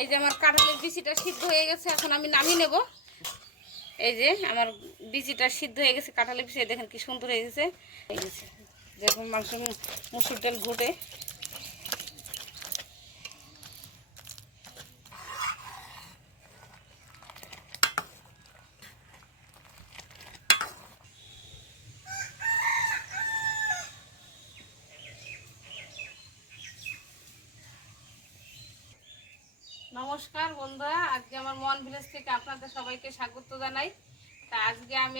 এই যে আমার কাঁঠালের বিচিটা সিদ্ধ হয়ে গেছে, এখন আমি নামিয়ে নেব। এই যে আমার বিচিটা সিদ্ধ হয়ে গেছে, কাঁঠালের বিচি দেখেন কি সুন্দর হয়ে গেছে। যেরকম মাংস মুসুর ডাল ঘুটে। নমস্কার বন্ধুরা, আজকে আমার মন ভিলেজ থেকে আপনাদের সবাইকে স্বাগত জানাই। তা আজকে আমি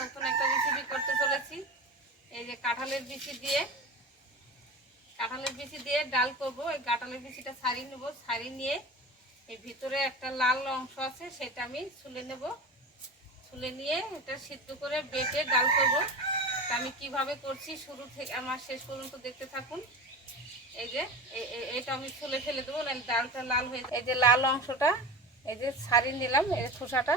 নতুন একটা রেসিপি করতে চলেছি। এই যে কাঁঠালের বিচি দিয়ে ডাল করব। এই কাঁঠালের বিচিটা ছাড়িয়ে নেব, ছাড়িয়ে নিয়ে এই ভিতরে একটা লাল অংশ আছে সেটা আমি ছুলে নেব। ছুলে নিয়ে এটা সিদ্ধ করে বেটে ডাল করব। তা আমি কিভাবে করছি শুরু থেকে আমার শেষ পর্যন্ত দেখতে থাকুন। এই যে এটা আমি ছুলে ফেলে দেবো, ডালটা লাল হয়ে যায়। এই যে লাল অংশটা এই যে ছাড়িয়ে নিলাম, এই খোসাটা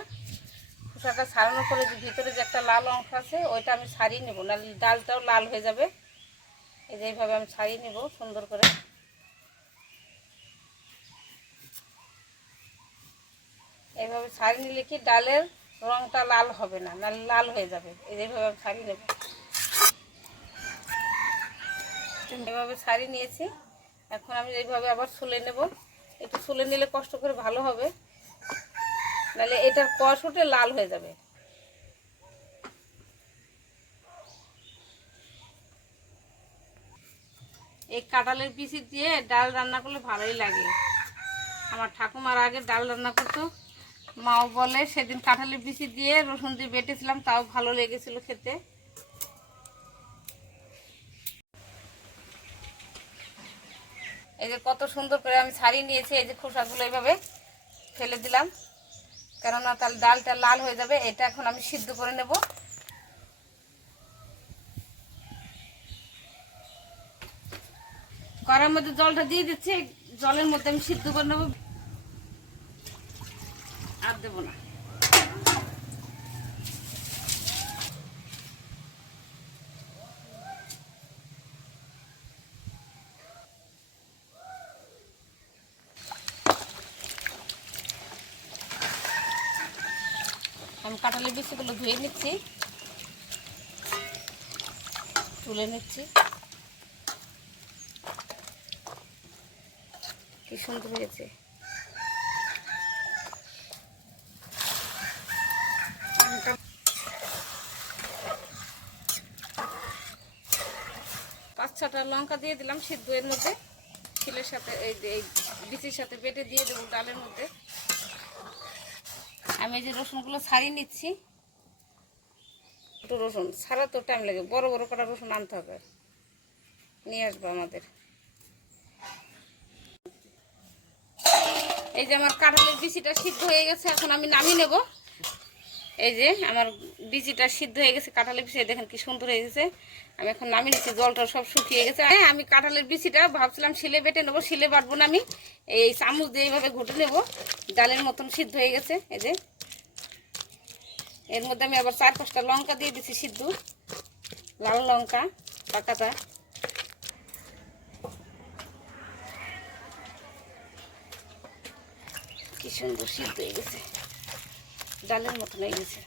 ছাড়ানোর পরে যে ভিতরে যে একটা লাল অংশ আছে ওইটা আমি ছাড়িয়ে নেব, নাহলে ডালটাও লাল হয়ে যাবে। এই যে এইভাবে আমি ছাড়িয়ে নেব সুন্দর করে। এইভাবে ছাড়িয়ে নিলে কি ডালের রংটা লাল হবে না, নাহলে লাল হয়ে যাবে। এইভাবে আমি ছাড়িয়ে নেব। এভাবে ছাড়িয়ে নিয়েছি, এখন আমি এইভাবে আবার ছুলে নেব। একটু ছুলে নিলে কষ্ট করে ভালো হবে, নাহলে এটার কষ উঠে লাল হয়ে যাবে। এই কাঁঠালের বিচি দিয়ে ডাল রান্না করলে ভালোই লাগে। আমার ঠাকুমার আগে ডাল রান্না করতো, মাও বলে সেদিন কাঁঠালের বিচি দিয়ে রসুন দিয়ে বেটেছিলাম, তাও ভালো লেগেছিল খেতে। এই যে কত সুন্দর করে আমি ছাড়িয়ে নিয়েছি। এই যে খোসাগুলো এইভাবে ফেলে দিলাম, কেননা তাহলে ডালটা লাল হয়ে যাবে। এটা এখন আমি সিদ্ধ করে নেব। কড়াইয়ের মধ্যে জলটা দিয়ে দিচ্ছি, জলের মধ্যে আমি সিদ্ধ করে নেব, আর দেবো না। আমি কাঁঠালের বিচিগুলো ধুয়ে নিচ্ছি, তুলে নিচ্ছি। কি সুন্দর হয়েছে। পাঁচ ছটা লঙ্কা দিয়ে দিলাম সিদ্ধ এর মধ্যে, শিলের সাথে এই বিচির সাথে বেটে দিয়ে দেবো ডালের মধ্যে। আমি এই যে রসুনগুলো ছাড়িয়ে নিচ্ছি। একটু রসুন ছাড়া তো টাইম লাগে, বড় বড় কটা রসুন আনতে হবে, নিয়ে আসবো আমাদের। এই যে আমার কাঁঠালের বিচিটা সিদ্ধ হয়ে গেছে, এখন আমি নামিয়ে নেব। এই যে আমার বিচিটা সিদ্ধ হয়ে গেছে, কাঁঠালের বিচি দেখেন কি সুন্দর হয়ে গেছে। আমি এখন নামিয়ে নিচ্ছি, জলটা সব শুকিয়ে গেছে। হ্যাঁ, আমি কাঁঠালের বিচিটা ভাবছিলাম শিলে বেটে নেবো, শিলে বাটবো না, আমি এই চামচ দিয়ে এইভাবে ঘুটে নেব। ডালের মতন সিদ্ধ হয়ে গেছে। এই যে এর মধ্যে আমি আবার 4-5টা লঙ্কা দিয়ে দিচ্ছি সিদ্ধ, লাল লঙ্কা পাকাটা। কি সুন্দর সিদ্ধ হয়ে গেছে, ডালের মতন হয়ে গেছে,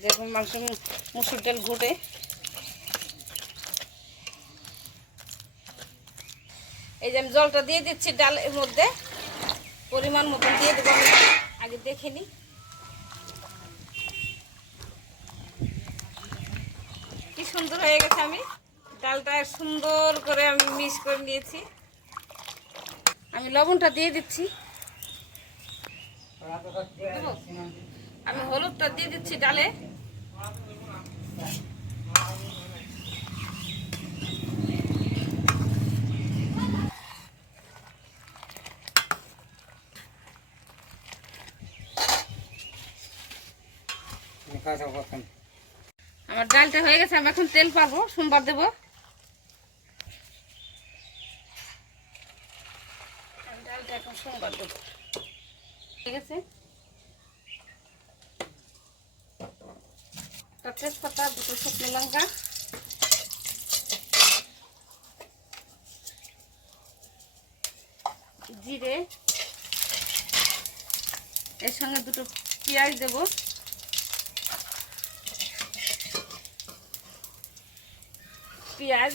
যেরকম মাংস মুসুর ডাল ঘুটে। এই যে আমি জলটা দিয়ে দিচ্ছি ডালের মধ্যে, পরিমাণ মতন দিয়ে দেবো। আমি আগে দেখে নিই। কি সুন্দর হয়ে গেছে, আমি ডালটা সুন্দর করে আমি মিক্স করে নিয়েছি। আমি লবণটা দিয়ে দিচ্ছি, আমি হলুদটা দিয়ে দিচ্ছি ডালে। আমার ডালটা হয়ে গেছে, আমি এখন তেল পাবো, সোমবার দেবো। ডালটা এখন সোমবার দেবো। ঠিক আছে, একটা তেজপাতা, 2টো শুকনো লঙ্কা, জিরে, এর সঙ্গে দুটো পেঁয়াজ দেব, পেঁয়াজ,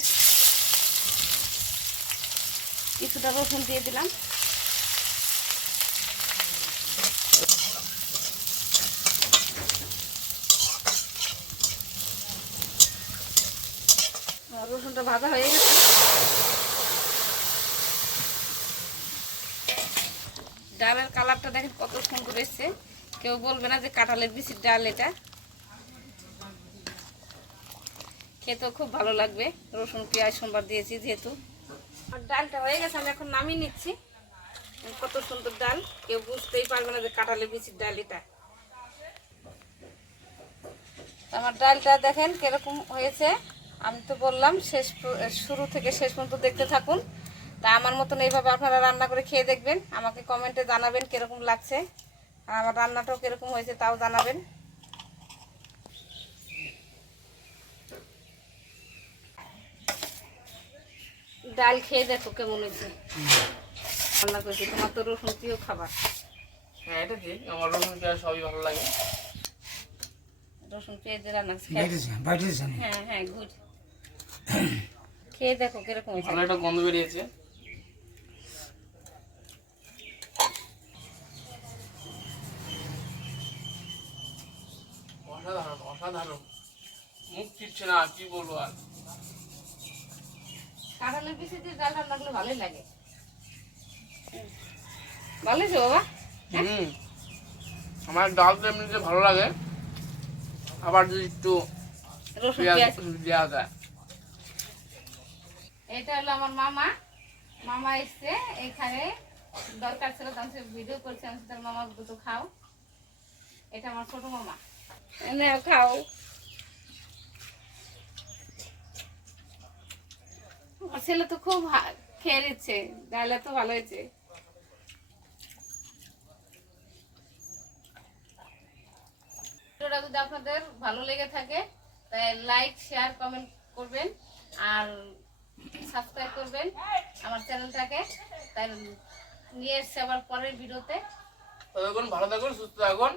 কিছুটা রসুন দিয়ে দিলাম, রসুনটা ভাজা হয়ে গেছে। ডালের কালারটা দেখেন কত সুন্দর এসছে, কেউ বলবে না যে কাঁঠালের বিচির ডাল। এটা খেতেও খুব ভালো লাগবে, রসুন পেঁয়াজ সোমবার দিয়েছি যেহেতু। আর ডালটা হয়ে গেছে, আমি এখন নামিয়ে নিচ্ছি। কত সুন্দর ডাল, কেউ বুঝতেই পারবে না যে কাঁঠালের বিচির ডাল এটা। আমার ডালটা দেখেন কিরকম হয়েছে, আমি তো বললাম শুরু থেকে শেষ পর্যন্ত দেখতে থাকুন। তা আমার মতন এইভাবে আপনারা রান্না করে খেয়ে দেখবেন, আমাকে কমেন্টে জানাবেন কিরকম লাগছে, আর আমার রান্নাটাও কিরকম হয়েছে তাও জানাবেন। ডাল খেয়ে দেখো কেমন হয়েছে, রান্না করেছি। তোমার তো রসুন প্রিয় খাবার। হ্যাঁ এটা ঠিক, আমার রসুন পেঁয়াজ সবই ভালো লাগে। রসুন পেঁয়াজ রান্না হ্যাঁ হ্যাঁ গুড। খেয়ে দেখো কিরকম হয়েছে। ভালো একটা গন্ধ বেরিয়েছে। অসাধারণ অসাধারণ, মুখ ফিরছে না, কি বলবো আর। কাঁঠালের বিচি দিয়ে ডাল রান্না করলে ভালোই লাগে। ভালো হয়েছে বাবা। আমার ডাল তো এমনিতে ভালো লাগে, আবার যদি একটু রসুন পেঁয়াজ পেঁয়াজ দেওয়া যায়। এটা হলো আমার মামা, মামা এসছে এখানে, দরকার ছিল তো আমি ভিডিও করছি। আমি তার মামা দুটো খাও। এটা আমার ছোট মামা, এনে খাও। আমার ছেলে তো খুব খেয়ে নিচ্ছে, ডালে তো ভালো হয়েছে। ভিডিওটা যদি আপনাদের ভালো লেগে থাকে তাই লাইক শেয়ার কমেন্ট করবেন আর সাবস্ক্রাইব করবেন আমার চ্যানেলটাকে। তাই নিয়ে এসছে আবার পরের ভিডিওতে। ততক্ষণ ভালো থাকুন, সুস্থ থাকুন।